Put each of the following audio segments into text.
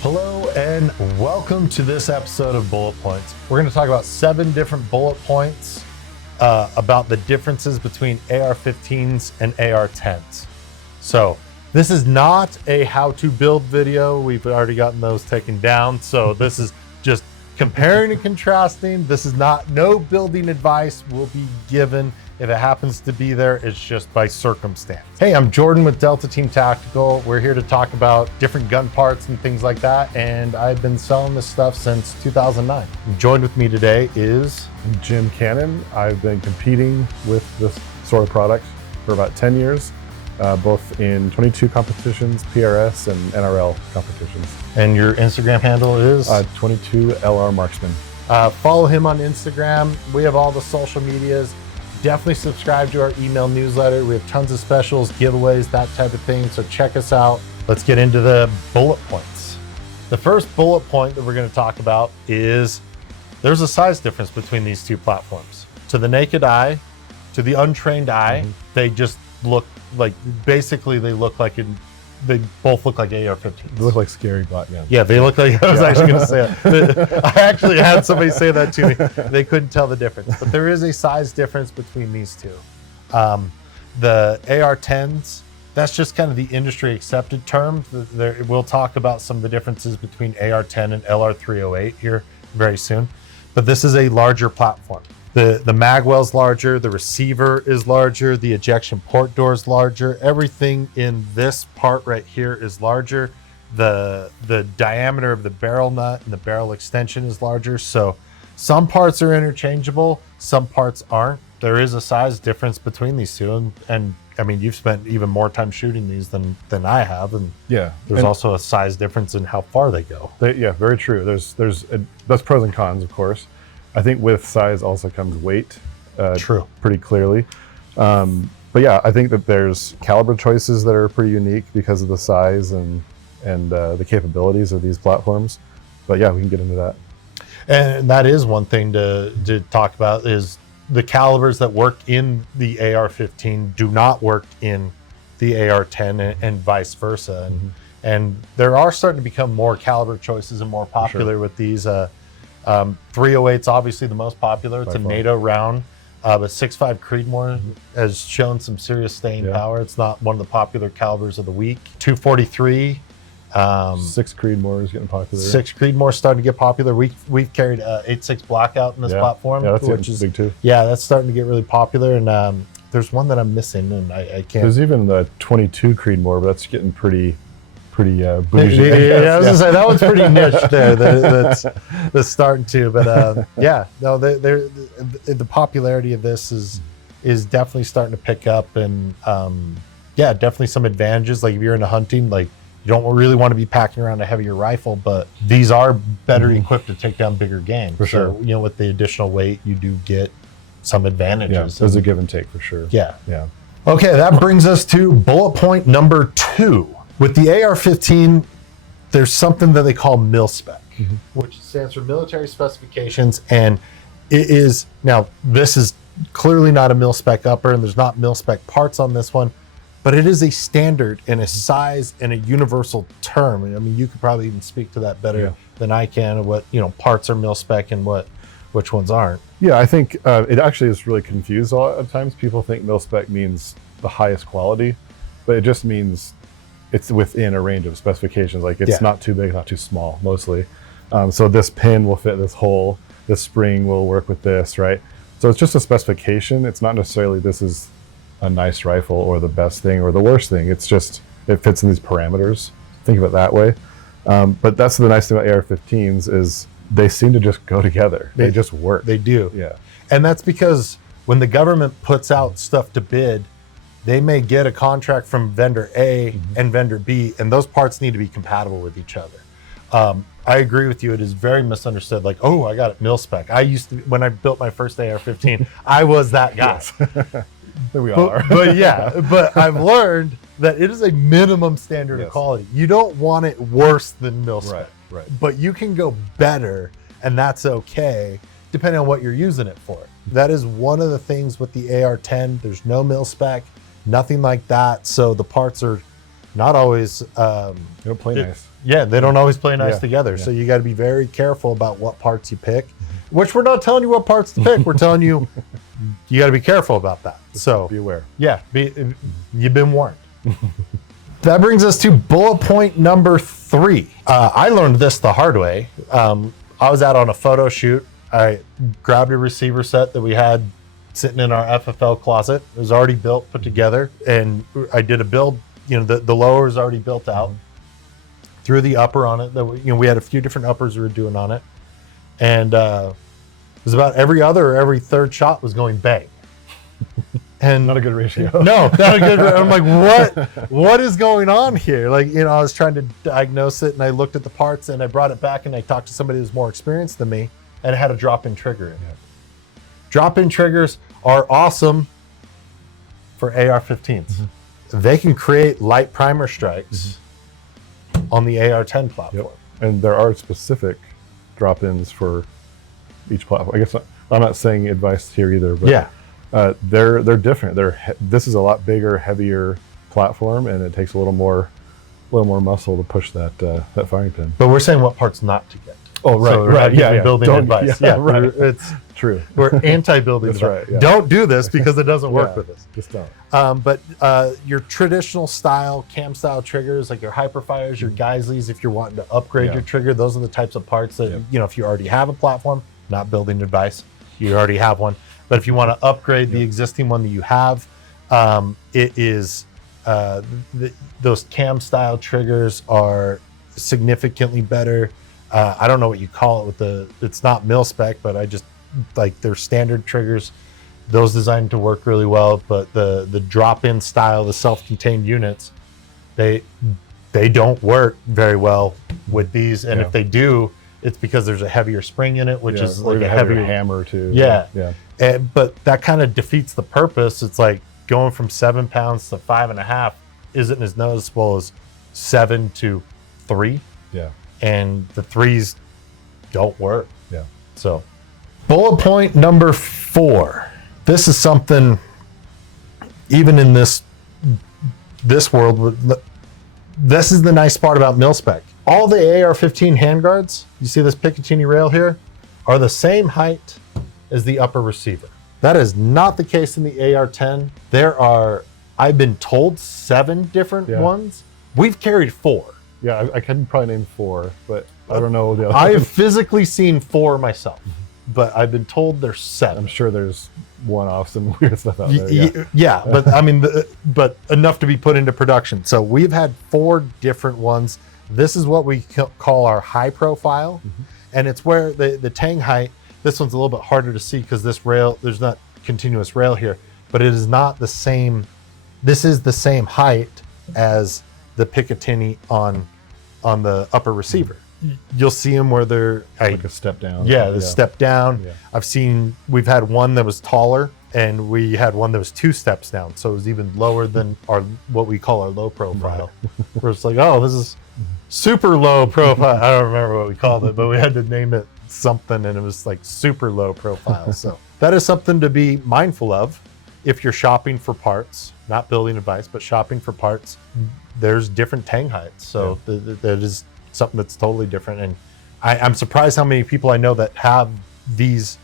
Hello and welcome to this episode of Bullet Points. We're going to talk about 7 different bullet points about the differences between AR-15s and AR-10s. So this is not a how-to build video. We've already gotten those taken down. So this is just comparing and contrasting. This is no building advice will be given. If it happens to be there, it's just by circumstance. Hey, I'm Jordan with Delta Team Tactical. We're here to talk about different gun parts and things like that. And I've been selling this stuff since 2009. Joined with me today is Jim Cannon. I've been competing with this sort of product for about 10 years, both in 22 competitions, PRS and NRL competitions. And your Instagram handle is? 22 LR Marksman. Follow him on Instagram. We have all the social medias. Definitely subscribe to our email newsletter. We have tons of specials, giveaways, that type of thing. So check us out. Let's get into the bullet points. The first bullet point that we're going to talk about is there's a size difference between these two platforms. To the naked eye, to the untrained eye, they just look like, basically they look like they both look like AR-15s. They look like scary bot guns. Yeah, they look like, I was actually going to say that. I actually had somebody say that to me. They couldn't tell the difference, but there is a size difference between these two. The AR-10s, that's just kind of the industry accepted term. We'll talk about some of the differences between AR-10 and LR-308 here very soon, but this is a larger platform. The magwell's larger, the receiver is larger, the ejection port door is larger. Everything in this part right here is larger. The diameter of the barrel nut and the barrel extension is larger. So some parts are interchangeable, some parts aren't. There is a size difference between these two. And I mean, you've spent even more time shooting these than I have. And yeah, there's also a size difference in how far they go. Yeah, very true. That's pros and cons, of course. I think with size also comes weight. True. Pretty clearly. But yeah, I think that there's caliber choices that are pretty unique because of the size and the capabilities of these platforms. But yeah, we can get into that. And that is one thing to talk about is the calibers that work in the AR-15 do not work in the AR-10 and vice versa. And there are starting to become more caliber choices and more popular with these. 308's obviously the most popular. It's a NATO round, but 6.5 Creedmoor has shown some serious staying power. It's not one of the popular calibers of the week. 243. 6 Creedmoor is getting popular. 6 Creedmoor starting to get popular. We've carried 8.6 Blackout in this platform. Yeah, that's big too. Yeah, that's starting to get really popular. And there's one that I'm missing, and I can't. There's even the 22 Creedmoor, but that's getting pretty bougie. Yeah, I was gonna say that one's pretty niche there. That's starting to, but yeah, no, the popularity of this is definitely starting to pick up, and yeah, definitely some advantages. Like if you're into hunting, like you don't really want to be packing around a heavier rifle, but these are better equipped to take down bigger game. For sure, you know, with the additional weight, you do get some advantages. Yeah, there's a give and take for sure. Yeah. Okay, that brings us to bullet point number 2. With the AR-15, there's something that they call Milspec, which stands for military specifications. And it is, now this is clearly not a Milspec upper and there's not Milspec parts on this one, but it is a standard and a size and a universal term. I mean, you could probably even speak to that better than I can, what, you know, parts are Milspec and which ones aren't. Yeah, I think it actually is really confused a lot of times. People think Milspec means the highest quality, but it just means it's within a range of specifications. Like it's not too big, not too small, mostly. So this pin will fit this hole, this spring will work with this, right? So it's just a specification. It's not necessarily this is a nice rifle or the best thing or the worst thing. It's just, it fits in these parameters. Think of it that way. But that's the nice thing about AR-15s is they seem to just go together. They just work. They do. Yeah. And that's because when the government puts out stuff to bid, they may get a contract from vendor A and vendor B, and those parts need to be compatible with each other. I agree with you. It is very misunderstood. Like, oh, I got it Milspec. I used to, when I built my first AR-15, I was that guy. We all are. But yeah, but I've learned that it is a minimum standard of quality. You don't want it worse than Milspec. Right. But you can go better, and that's okay, depending on what you're using it for. That is one of the things with the AR-10. There's no Milspec, nothing like that. So the parts are not always It'll play nice. Yeah, they don't always play nice Yeah, together. yeah. So you got to be very careful about what parts you pick, which we're not telling you what parts to pick. We're telling you you got to be careful about that. So Be aware. yeah, you've been warned. That brings us to bullet point number 3. I learned this the hard way. I was out on a photo shoot. I grabbed a receiver set that we had sitting in our FFL closet. It was already built, put together, and I did a build. The lower was already built out. Threw the upper on it. We had a few different uppers we were doing on it, and it was about every other or every third shot was going bang. And Not a good ratio. no, not a good. I'm like, what is going on here? Like, I was trying to diagnose it, and I looked at the parts, and I brought it back, and I talked to somebody who's more experienced than me, and it had a drop-in trigger in it. Drop-in triggers are awesome for AR-15s. They can create light primer strikes on the AR-10 platform. Yep. And there are specific drop-ins for each platform. I guess I'm not saying advice here either, but Yeah. they're different. This is a lot bigger, heavier platform, and it takes a little more muscle to push that firing pin. But we're saying what parts not to get. Oh, right, So we're right, not giving yeah. building Don't- advice. yeah, right. It's True. we're anti-building That's advice. right, yeah. Don't do this because it doesn't work Yeah, with us. Just don't. But your traditional style, cam style triggers, like your Hyperfires, your Geisleys, if you're wanting to upgrade Yeah. your trigger, those are the types of parts that, if you already have a platform, not building advice, you already have one. But if you want to upgrade the existing one that you have, it is those cam style triggers are significantly better. I don't know what you call it it's not Milspec, but I just like their standard triggers. Those designed to work really well, but the drop-in style, the self-contained units, they don't work very well with these. And if they do, it's because there's a heavier spring in it, which is or like a heavier heavier hammer too. Yeah. Yeah. But that kind of defeats the purpose. It's like going from 7 pounds to 5.5 isn't as noticeable as 7 to 3. Yeah. And the 3s don't work. Yeah. So, bullet point number 4. This is something, even in this world, this is the nice part about Milspec. All the AR-15 handguards, you see this Picatinny rail here, are the same height as the upper receiver. That is not the case in the AR-10. There are, I've been told, 7 different ones. We've carried 4. Yeah, I can probably name 4, but I don't know the other. I have physically seen 4 myself, but I've been told there's 7. I'm sure there's one-offs and weird stuff out there. Yeah, but I mean, but enough to be put into production. So we've had 4 different ones. This is what we call our high profile, and it's where the tang height. This one's a little bit harder to see because this rail, there's not continuous rail here, but it is not the same. This is the same height as the Picatinny on the upper receiver. You'll see them where they're Like a step down. yeah, the step down. Yeah. We've had one that was taller, and we had one that was 2 steps down, so it was even lower than what we call our low profile. Where it's like, oh, this is super low profile. I don't remember what we called it, but we had to name it something, and it was like super low profile. So that is something to be mindful of if you're shopping for parts, not building advice, but shopping for parts. There's different tang heights, so that is something that's totally different. And I'm surprised how many people I know that have these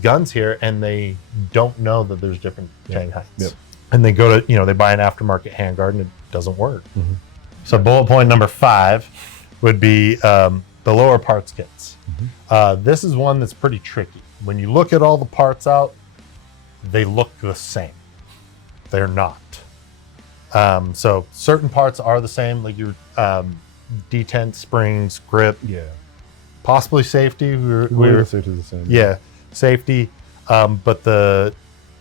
guns here and they don't know that there's different tang heights. And they go to, they buy an aftermarket handguard and it doesn't work. So bullet point number 5 would be the lower parts kits. This is one that's pretty tricky. When you look at all the parts out, they look the same. They're not. So certain parts are the same, like your detent, springs, grip, possibly safety. Safety is the same. Yeah, safety. But the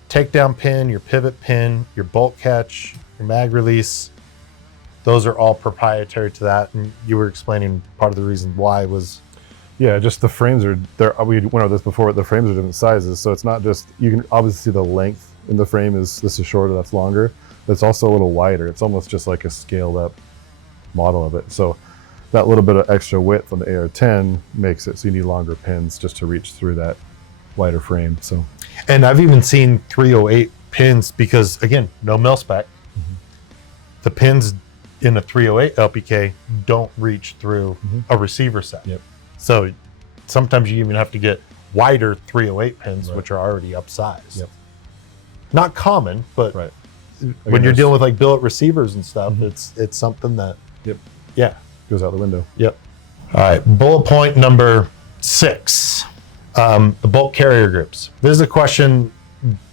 takedown pin, your pivot pin, your bolt catch, your mag release, those are all proprietary to that. And you were explaining part of the reason why was. Yeah, just the frames are there. We went over this before, but the frames are different sizes. So it's not just, you can obviously see the length in the frame this is shorter, that's longer. But it's also a little wider. It's almost just like a scaled up model of it. So that little bit of extra width on the AR-10 makes it so you need longer pins just to reach through that wider frame. So, and I've even seen 308 pins because, again, no Milspec. The pins in a 308 LPK don't reach through a receiver set. Yep. So sometimes you even have to get wider 308 pins, Right. which are already upsized. Yep. Not common, but Right. when you're dealing with like billet receivers and stuff, it's something that Yep. yeah. Goes out the window. Yep. All right. Bullet point number 6, the bolt carrier groups. This is a question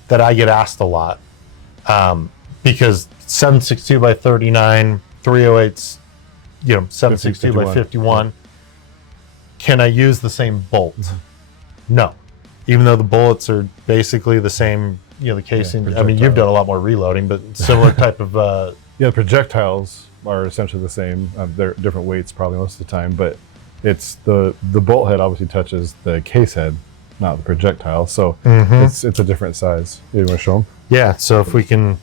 that I get asked a lot because 7.62 by 39, 308s, 7.62 by 51. Can I use the same bolt? No. Even though the bullets are basically the same, the casing. I mean, you've done a lot more reloading, but similar type of. The projectiles are essentially the same. They're different weights probably most of the time, but it's the bolt head obviously touches the case head, not the projectile. So it's a different size. You want to show them? Yeah. So if we can,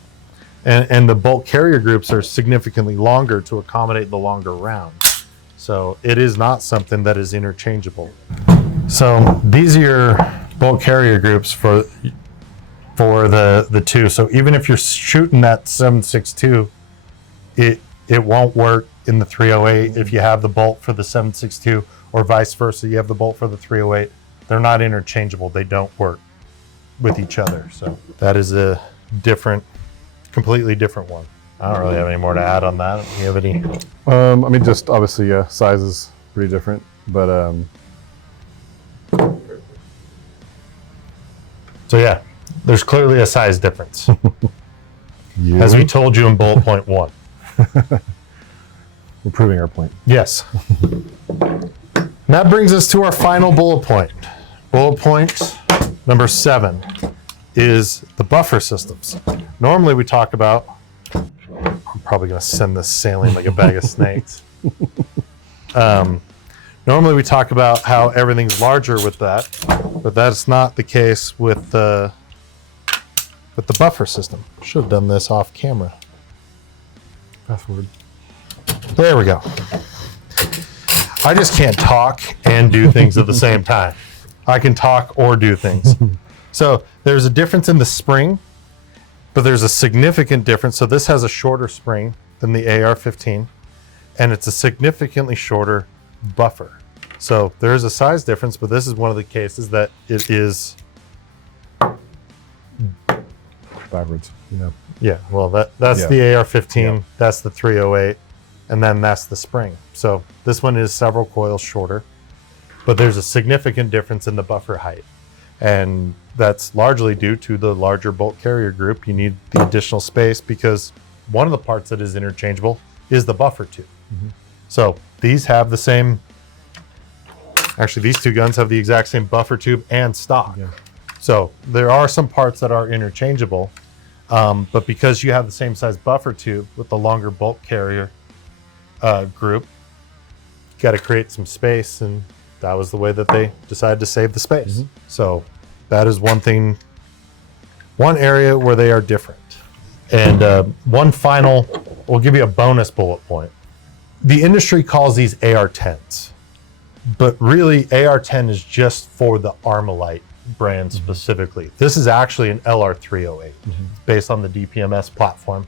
and the bolt carrier groups are significantly longer to accommodate the longer round. So it is not something that is interchangeable. So these are your bolt carrier groups for the two. So even if you're shooting that 7.62, it won't work in the 308 if you have the bolt for the 7.62, or vice versa. You have the bolt for the 308. They're not interchangeable. They don't work with each other. So that is a completely different one. I don't really have any more to add on that. Do you have any? I mean, just obviously, size is pretty different, but so yeah, there's clearly a size difference, as we told you in bullet point 1. We're proving our point. Yes. And that brings us to our final bullet point. Bullet point number 7 is the buffer systems. Normally we talk about, I'm probably going to send this sailing like a bag of snakes. Normally we talk about how everything's larger with that, but that's not the case with the buffer system. Should have done this off camera. Fast forward. There we go. I just can't talk and do things at the same time. I can talk or do things. So there's a difference in the spring, but there's a significant difference. So this has a shorter spring than the AR-15, and it's a significantly shorter buffer. So there is a size difference, but this is one of the cases that it is Backwards. Yeah. Yeah, well, that's the AR-15, that's the 308, and then that's the spring. So this one is several coils shorter, but there's a significant difference in the buffer height. And that's largely due to the larger bolt carrier group. You need the additional space because one of the parts that is interchangeable is the buffer tube. So these have the same, actually these two guns have the exact same buffer tube and stock. So there are some parts that are interchangeable, but because you have the same size buffer tube with the longer bolt carrier group, you got to create some space, and that was the way that they decided to save the space. So that is one area where they are different. And we'll give you a bonus bullet point. The industry calls these AR-10s, but really AR-10 is just for the Armalite brand specifically. This is actually an LR-308 based on the DPMS platform.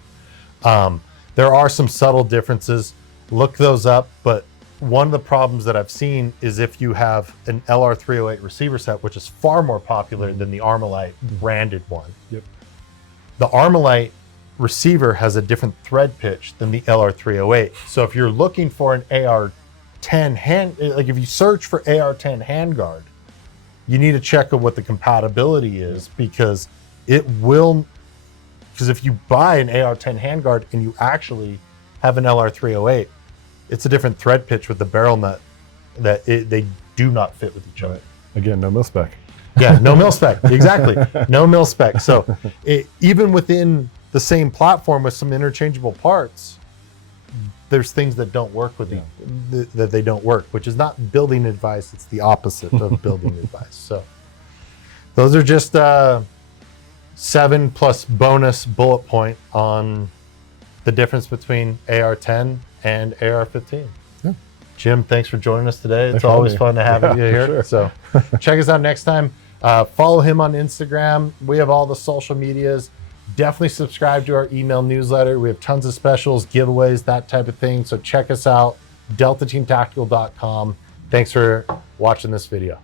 There are some subtle differences. Look those up, but one of the problems that I've seen is if you have an LR-308 receiver set, which is far more popular than the Armalite branded one. The Armalite receiver has a different thread pitch than the LR-308. So if you're looking for an AR-10 if you search for AR-10 Handguard, you need to check out what the compatibility is, because if you buy an AR-10 Handguard and you actually have an LR-308, it's a different thread pitch with the barrel nut they do not fit with each other. Again, no Milspec. Yeah, no Milspec. Exactly. No Milspec. So even within the same platform with some interchangeable parts, there's things that don't work with that they don't work, which is not building advice. It's the opposite of building advice. So those are just 7 plus bonus bullet point on the difference between AR-10 and AR-15. Jim, thanks for joining us today. It's always fun to have you here. Sure. So check us out next time. Follow him on Instagram. We have all the social medias. Definitely subscribe to our email newsletter. We have tons of specials, giveaways, that type of thing. So check us out, deltateamtactical.com. Thanks for watching this video.